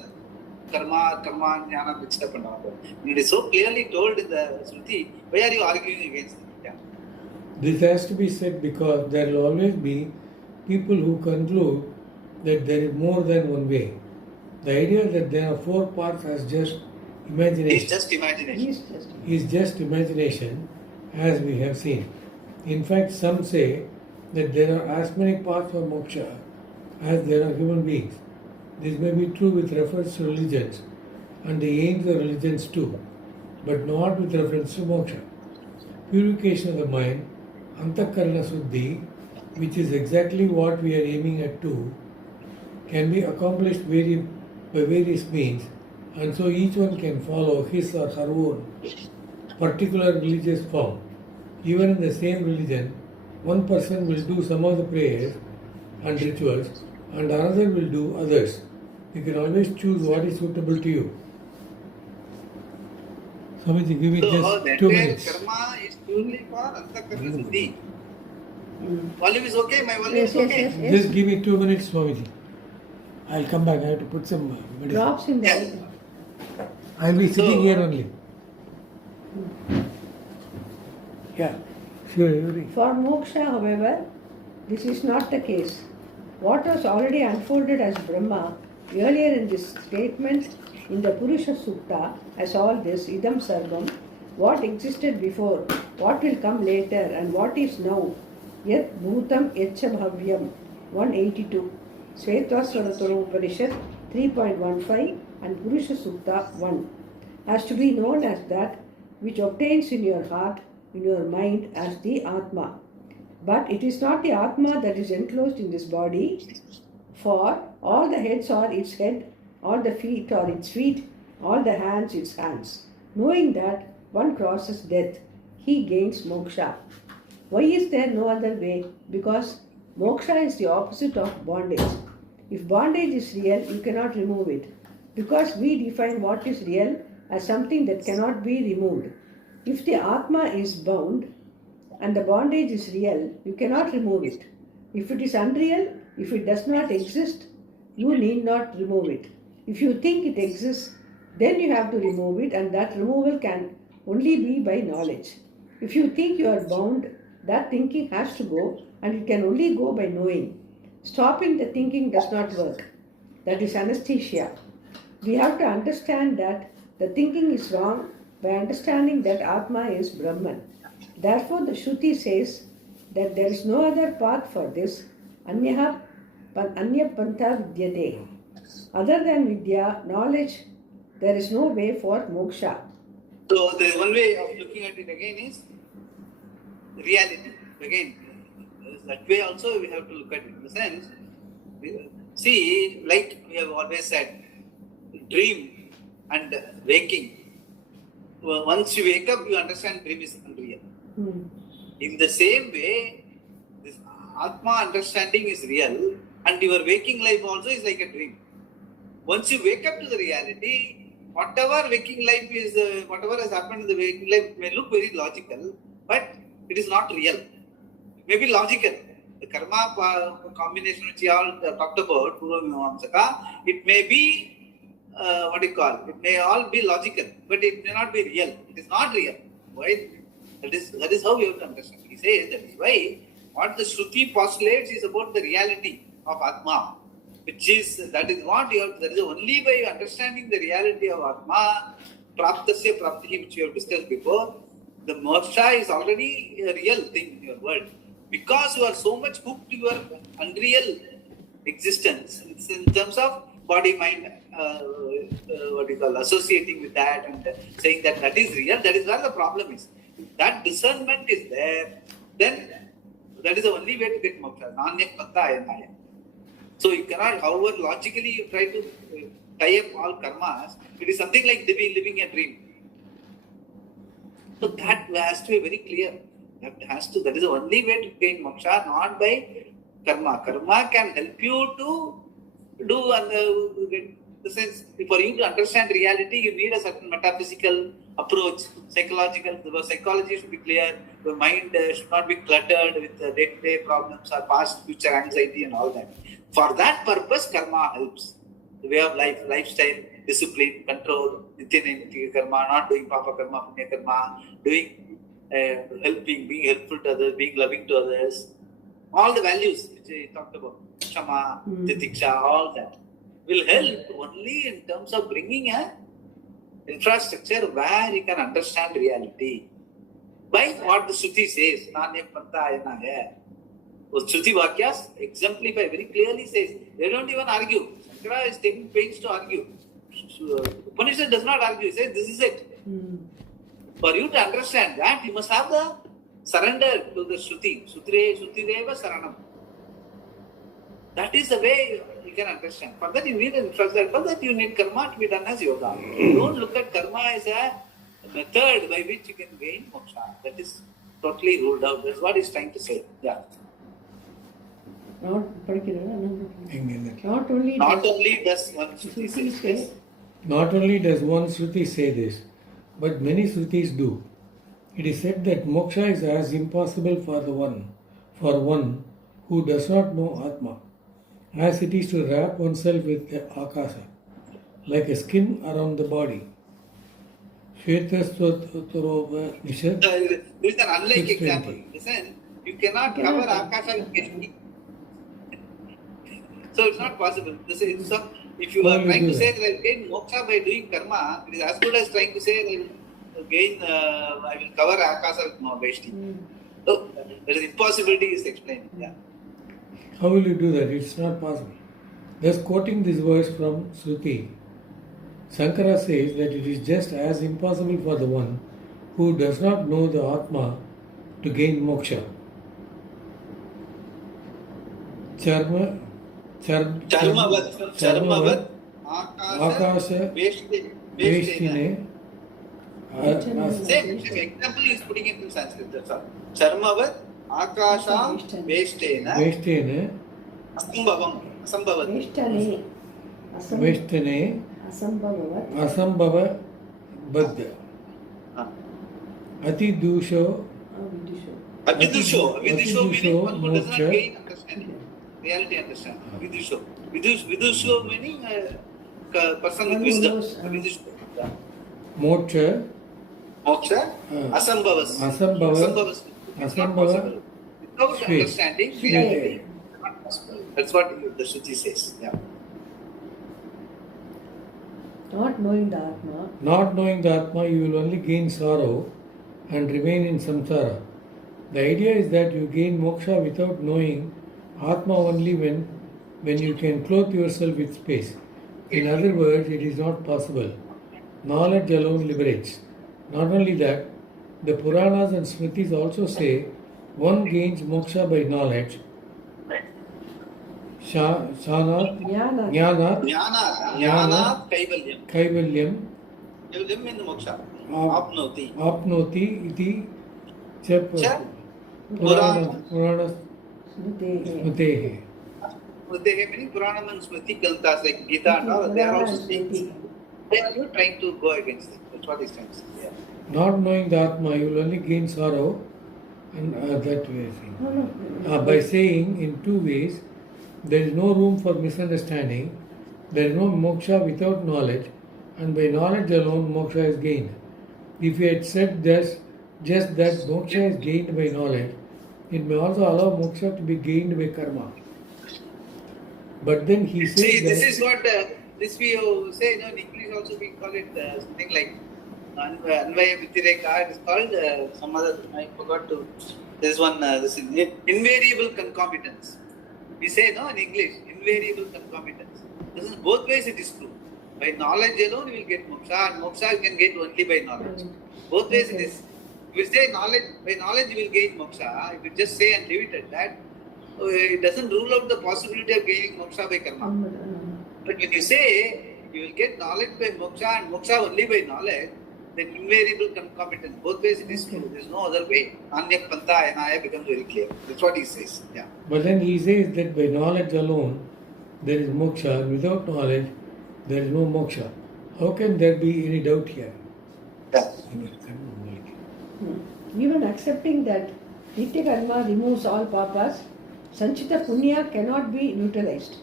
karma, jnana, mixed up and all that. It is so clearly told in the Shruti. Why are you arguing against it? Yeah. This has to be said because there will always be people who conclude that there is more than one way. The idea that there are four paths is just imagination. It's just imagination. Is just imagination, as we have seen. In fact, some say that there are as many paths for moksha as there are human beings. This may be true with reference to religions and the aims of religions too, but not with reference to moksha. Purification of the mind, antakarana suddhi, which is exactly what we are aiming at too, can be accomplished by various means, and so each one can follow his or her own particular religious form. Even in the same religion, one person will do some of the prayers and rituals, and another will do others. You can always choose what is suitable to you. Swamiji, give me just 2 minutes. Karma is purely for antakarana suddhi. Volume is okay? My volume is okay? Yes. Just give me 2 minutes, Swamiji. I'll come back. I have to put some medicine. Drops in Yeah. the I'll be sitting here only. Yeah, sure. For moksha, however, this is not the case. What was already unfolded as Brahma earlier in this statement in the Purusha Sutta as all this, idam sarvam, what existed before, what will come later, and what is now, yat bhutam etcha bhavyam, 182, Svetaswaratara Upanishad 3.15 and Purusha Sutta 1, has to be known as that which obtains in your heart, in your mind as the Atma. But it is not the Atma that is enclosed in this body, for all the heads are its head, all the feet are its feet, all the hands its hands. Knowing that one crosses death, he gains moksha. Why is there no other way? Because moksha is the opposite of bondage. If bondage is real, you cannot remove it, because we define what is real as something that cannot be removed. If the Atma is bound and the bondage is real, you cannot remove it. If it is unreal, if it does not exist, you need not remove it. If you think it exists, then you have to remove it, and that removal can only be by knowledge. If you think you are bound, that thinking has to go, and it can only go by knowing. Stopping the thinking does not work. That is anesthesia. We have to understand that the thinking is wrong by understanding that Atma is Brahman. Therefore, the Shruti says that there is no other path for this. Anya pantha vidyate. Other than vidya, knowledge, there is no way for moksha. So the one way of looking at it again is reality. Again, that way also we have to look at it. In the sense, see, like we have always said, dream and waking. Once you wake up, you understand dream is unreal. In the same way, this Atma understanding is real, and your waking life also is like a dream. Once you wake up to the reality, whatever waking life is, whatever has happened in the waking life may look very logical, but it is not real. It may be logical. The karma combination which we all talked about, it may be, it may all be logical, but it may not be real. It is not real. Why? That is how we have to understand. He says that is why what the Shruti postulates is about the reality of Atma, that is only by understanding the reality of Atma, praptasya praptihi, which you have discussed before, the moksha is already a real thing in your world. Because you are so much hooked to your unreal existence, it's in terms of body, mind, associating with that and saying that is real, that is where the problem is. If that discernment is there, then that is the only way to get moksha. So you cannot, however logically you try to tie up all karmas, it is something like living a dream. So that has to be very clear. That is the only way to gain moksha, not by karma. Karma can help you to do the sense, for you to understand reality, you need a certain metaphysical approach, psychological. The psychology should be clear. Your mind should not be cluttered with day-to-day problems or past, future anxiety and all that. For that purpose, karma helps. The way of life, lifestyle, discipline, control, nitya karma, not doing papa karma, punya karma, doing helping, being helpful to others, being loving to others. All the values which I talked about, Shama, Titiksha, all that will help only in terms of bringing a infrastructure where you can understand reality. By what the Shruti says, Nanya Panta Ayana. Shruti Vakyas exemplify very clearly says, they don't even argue. Shankara is taking pains to argue. Upanishad does not argue, he says this is it. For you to understand that, you must have the surrender to the Shruti. Shrutireva Saranam. That is the way you can understand. For that you need an infrastructure. For that you need karma to be done as yoga. Don't look at karma as a method by which you can gain moksha. That is totally ruled out. That's what he's trying to say. Yeah. Not only does one Shruti say this. Not only does one Shruti say this, but many Shrutis do. It is said that moksha is as impossible for one who does not know Atma, as it is to wrap oneself with the akasa, like a skin around the body. There is an unlike example. Listen, you cannot cover akasa with skin. So it's not possible. If you are trying to say that I will gain moksha by doing karma, it is as good as trying to say that I will cover akasa with Vaishti. So there is impossibility is explained. Yeah. How will you do that? It's not possible. Thus, quoting this verse from Shruti, Shankara says that it is just as impossible for the one who does not know the Atma to gain moksha. Charmavat Akasha Veshtine. Same example he is putting it in Sanskrit. That's all. Charmavat Akasha Veshtena Astambhavam. Sambhavat. Veshtane. Veshtane Asambhavavat. Asambhava Badya. Ati Dusho Vidusho. Vidusho meaning one who does not moksha. gain understanding. Reality understand. Vidusho. Vidusho meaning person with One who wisdom. knows, Vidusho. Moksha. Moksha. Asambhavas. Asambhava. It's not possible. Without Sweet. understanding, Sweet. reality is not possible. That's what the Shruti says. Yeah. Not knowing the Atma. Not knowing the Atma, you will only gain sorrow and remain in samsara. The idea is that you gain moksha without knowing Atma only when you can clothe yourself with space. In other words, it is not possible. Knowledge alone liberates. Not only that, the Puranas and Smritis also say one gains moksha by knowledge. Shana, Jnana. Jnana, Jnana, Kaivalyam. Kaivalyam, Kaivalyam means moksha. Apnoti. Apnoti. Apnoti iti chap Cha Purana Smritehe. Smritehe. They meaning Puranam and Smriti Granthas like Gita and all, they are also saying, they are not trying to go against it. That's what he's trying to say. Yeah. Not knowing the Atma, you will only gain sorrow, and that way. No. By saying in two ways, there is no room for misunderstanding, there is no moksha without knowledge, and by knowledge alone moksha is gained. If you had said just that moksha is gained by knowledge, it may also allow moksha to be gained by karma. But then he says See, this that is what this we say, in English also we call it something like Anvaya Vitireka. It is called some other, I forgot to, this one, this is invariable concomitance. We say, in English, invariable concomitance. This is both ways it is true. By knowledge alone you will get moksha, and moksha you can get only by knowledge. Both ways it is. If you say by knowledge you will gain moksha, if you just say and leave it at that, it doesn't rule out the possibility of gaining moksha by karma. But when you say you will get knowledge by moksha and moksha only by knowledge, then invariable concomitance. Both ways it is true. There is no other way. Anyak panta anaya becomes very clear. That's what he says. Yeah. But then he says that by knowledge alone there is moksha, and without knowledge there is no moksha. How can there be any doubt here? Yeah. Even accepting that Nitya Karma removes all papas, Sanchita Punya cannot be neutralized.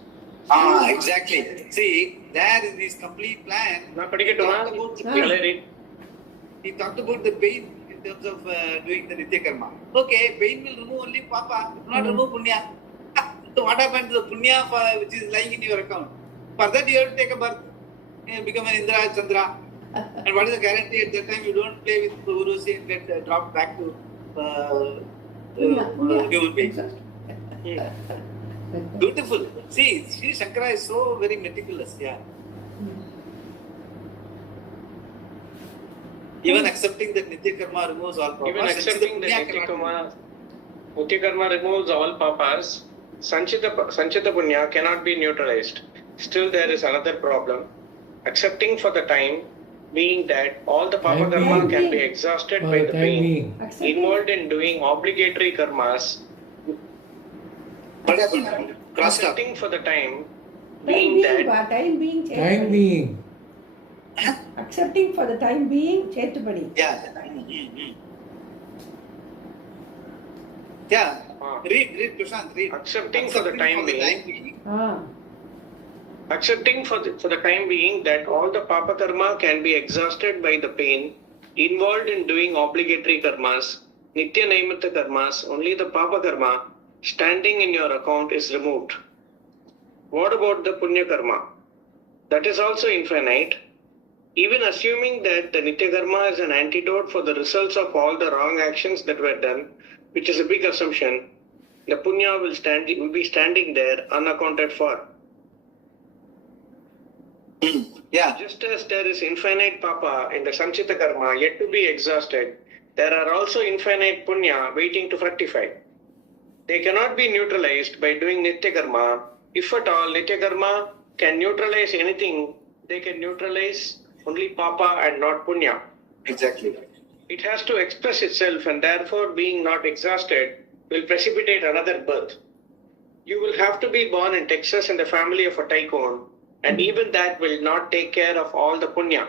Exactly. See, there in this complete plan, he talked about the pain in terms of doing the Nitya Karma. Okay, pain will remove only papa, it will not remove punya. So what happened to the punya which is lying in your account? For that you have to take a birth, become an Indra Chandra. And what is the guarantee at that time you don't play with Urusi and get dropped back to human beings? Beautiful. See, Sri Shankara is so very meticulous. Yeah. Even accepting that Nitya Karma removes all papas. Even accepting that Nitya Karma removes all papas, Sanchita Punya cannot be neutralized. Still there is another problem. Accepting for the time being that all the papa karma can be exhausted by the pain involved in doing obligatory karmas. What happened? Crossed up. Accepting for the time Time being being. Accepting for the time being Chetupadi. Yeah. Yeah. Read, Prashant, read. Accepting for the time being. Accepting for the time being that all the papa karma can be exhausted by the pain involved in doing obligatory karmas, nitya naimitya karmas, only the papa karma standing in your account is removed. What about the punya karma? That is also infinite. Even assuming that the nitya karma is an antidote for the results of all the wrong actions that were done, which is a big assumption, the punya will be standing there unaccounted for. Yeah. Just as there is infinite papa in the Sanchita karma yet to be exhausted, there are also infinite punya waiting to fructify. They cannot be neutralized by doing nitya karma. If at all nitya karma can neutralize anything, they can neutralize only papa and not punya. Exactly. It has to express itself, and therefore being not exhausted will precipitate another birth. you will have to be born in Texas in the family of a tycoon, and even that will not take care of all the punya.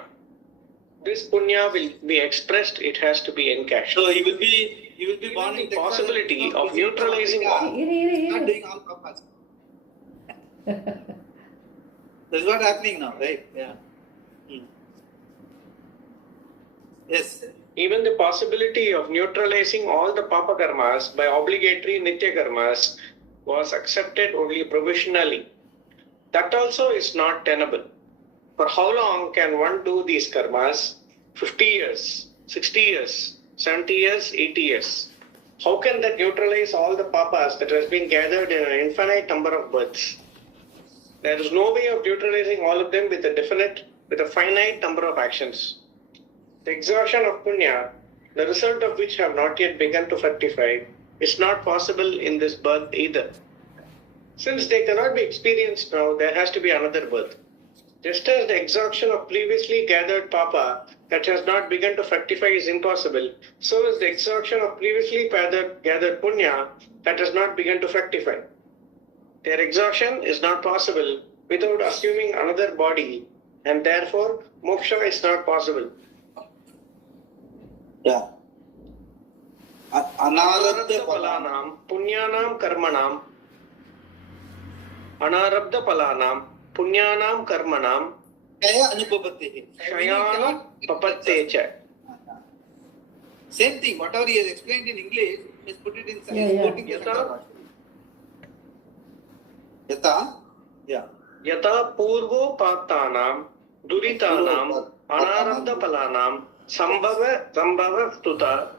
This punya will be expressed, it has to be encashed. So he will be born in The Texas. possibility of neutralizing Not doing all papas. That's what happening now, right? Yeah. Yes. even the possibility of neutralizing all the papa karmas by obligatory nitya karmas was accepted only provisionally. That also is not tenable. For how long can one do these karmas? 50 years, 60 years, 70 years, 80 years. How can that neutralize all the papas that has been gathered in an infinite number of births? There is no way of neutralizing all of them with a finite number of actions. The exhaustion of punya, the result of which have not yet begun to fructify, is not possible in this birth either. Since they cannot be experienced now, there has to be another birth. Just as the exhaustion of previously gathered papa that has not begun to fructify is impossible, so is the exhaustion of previously gathered punya that has not begun to fructify. Their exhaustion is not possible without assuming another body, and therefore moksha is not possible. Yeah. Anarabdha palanam punyanam karmanam anarabdha palanam punyanam karmanam Kaya anupapattehi. shayana papattecha. Same thing, whatever he has explained in English, just put it in Yata Yata? Yeah. yata purvo pattanam duritanam anarabdha palanam sambhava stata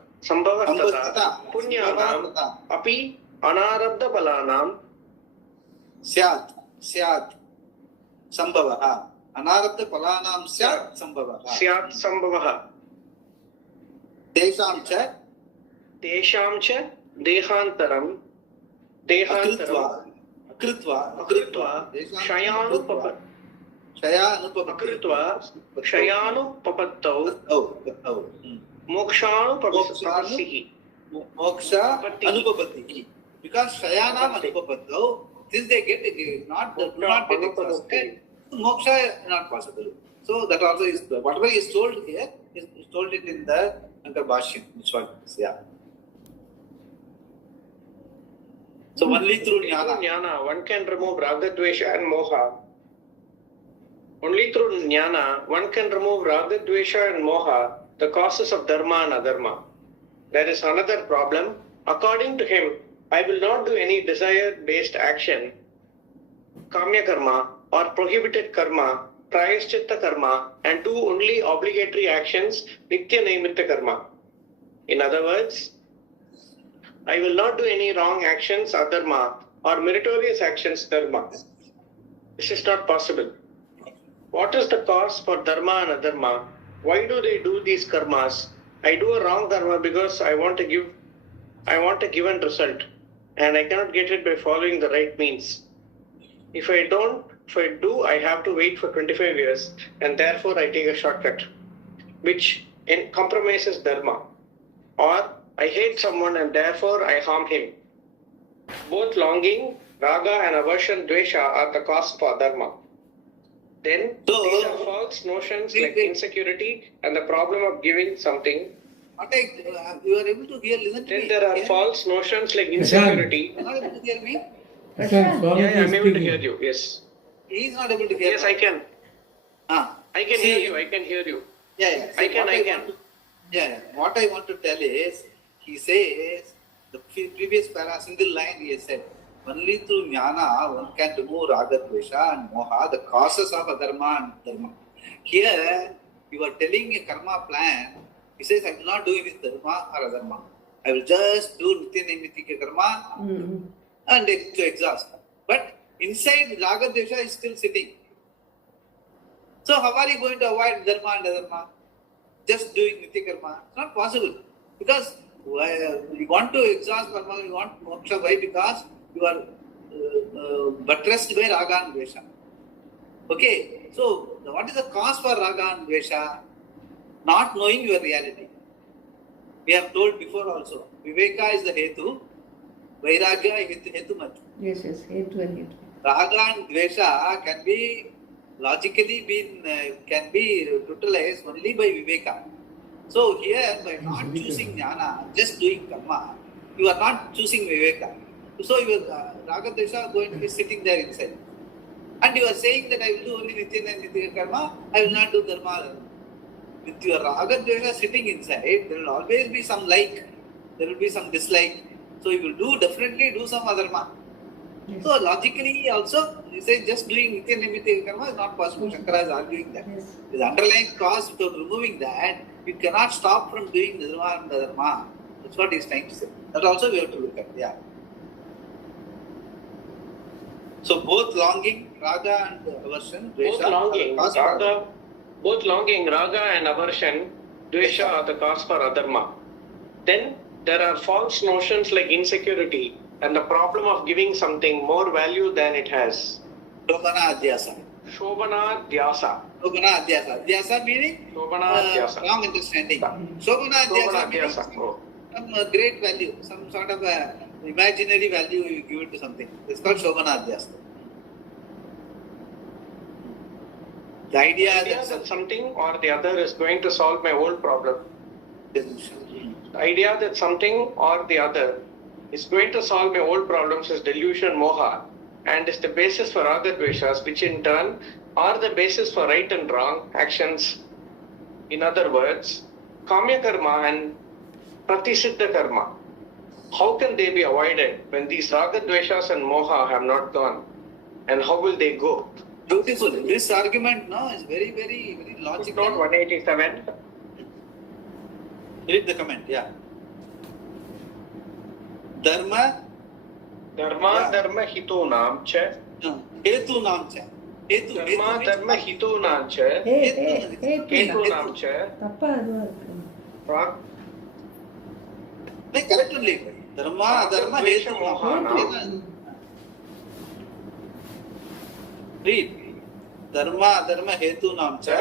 punyanam api anarabdha palanam Syat Sambhavaha. Anarabdha palanam syat sambhavaha. syat sambhavaha Tesham cha dehantaram akritva shayanupapattau mokshanu moksha anupapattihi. Because shayanam anupapattau, since they do not get exhausted, moksha is not possible. So that also is whatever is told here is told it in the Bhashyam. Which one? Yeah. So only through jnana one can remove raga, dvesha and moha. Only through jnana one can remove raga, dvesha and moha, the causes of dharma and adharma. There is another problem. According to him, I will not do any desire-based action, kamya karma or prohibited karma, prayaschitta karma, and do only obligatory actions, nitya naimitta karma. In other words, I will not do any wrong actions, adharma, or meritorious actions, dharma. This is not possible. What is the cause for dharma and adharma? Why do they do these karmas? I do a wrong karma because I want a given result, and I cannot get it by following the right means. If I do, I have to wait for 25 years, and therefore I take a shortcut, which compromises dharma. Or I hate someone and therefore I harm him. Both longing, raga and aversion, dvesha are the cause for dharma. Then these are false notions like insecurity and the problem of giving something. You are able to listen to me. Then there are false notions like insecurity. You are not able to hear me? Swami Yeah, I'm is able to speaking. hear you. Yes. He is not able to hear Yes, me. I can. I can See, hear you. I can hear you. Yeah. I can. What I want to tell is, he says, the previous single line he has said, only through jnana one can remove raga, dvesha and moha, the causes of adharma and dharma. Here, you are telling a karma plan. He says, I will not do this dharma or adharma. I will just do nitya naimittika karma and to exhaust. But inside raga, dvesha is still sitting. So how are you going to avoid dharma and adharma? Just doing nitya karma? It's not possible. Because you want to exhaust karma, you want moksha. Why? Because you are buttressed by raga and dvesha. Okay, so what is the cause for raga and dvesha? Not knowing your reality. We have told before also, viveka is the hetu, Vairagya hetumat. Yes, hetu and hetu. Raga and Dvesha can be logically can be utilized only by Viveka. So here, by not choosing jnana, just doing karma, you are not choosing Viveka. So your Raga Dvesha are going to be sitting there inside. And you are saying that I will do only Nitya and Nitya karma, I will not do dharma. With your Raga Dvesha sitting inside, there will always be some like, there will be some dislike. So you will definitely do some adharma. Yes. So logically also, you say just doing Nitya Nimitta karma is not possible. Shankara is arguing that. Yes. The underlying cause, without removing that, you cannot stop from doing dharma and dharma. That's what he is trying to say. That also we have to look at. Yeah. So both longing, raga and aversion, Both dvesha, longing, raga and aversion, dvesha are the cause for adharma. Then there are false notions like insecurity and the problem of giving something more value than it has. Shobana adhyasa. Shobana dhyasa. Shobana adhyasa. Adhyasa meaning wrong understanding. Shobana adhyasa meaning some great value, some sort of imaginary value you give it to something. It's called Shobana adhyasa. The idea that something or the other is going to solve my whole problem. The idea that something or the other is going to solve my old problems is delusion, moha, and is the basis for other dveshas, which in turn are the basis for right and wrong actions. In other words, kamya karma and pratisiddha karma. How can they be avoided when these raga dveshas and moha have not gone? And how will they go? Beautiful. This argument now is very, very, very logical. Footnote 187. Read the comment, yeah. Dharma hitunam cha. Hetunam cha. Dharma hitunam cha. Hetunam cha. Tappa adhu irukku. Correct only. Dharma hetunam. Read. Dharma hetunam cha.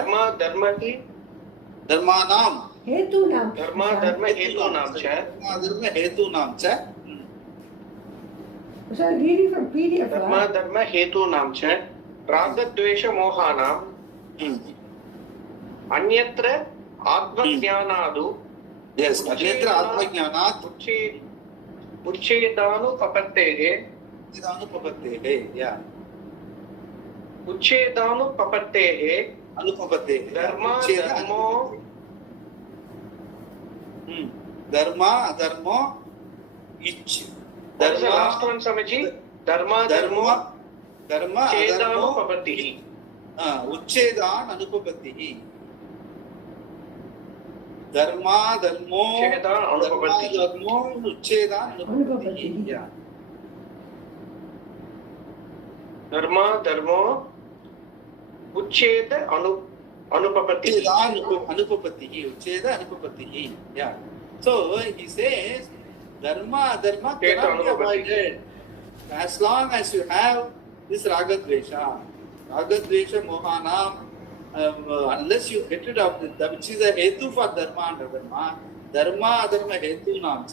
Dharmanam. Hetunam. Dharma hetunam cha. So I'm reading from PDF. Dharma hetunam cha. Raga dvesha mohanam. Anyatra atmajnanadu. Yes, anyatra atmajnanat. Uchedanu papattehe. Yeah. Uchedanu papattehe. Dharma dharmo ich. What is the last one, Swamiji? Dharma chedanu papattihi. Uchedan anupapattihi. Dharma uchedan anupapattihi. Yeah. Dharma ucheda anupapattihi. Ucheda anupapattihi. Yeah. So he says dharma cannot be avoided as long as you have this raga dvesha mohanam, unless you get rid of that, which is a hetu for dharma and adharma, dharma hetu nam.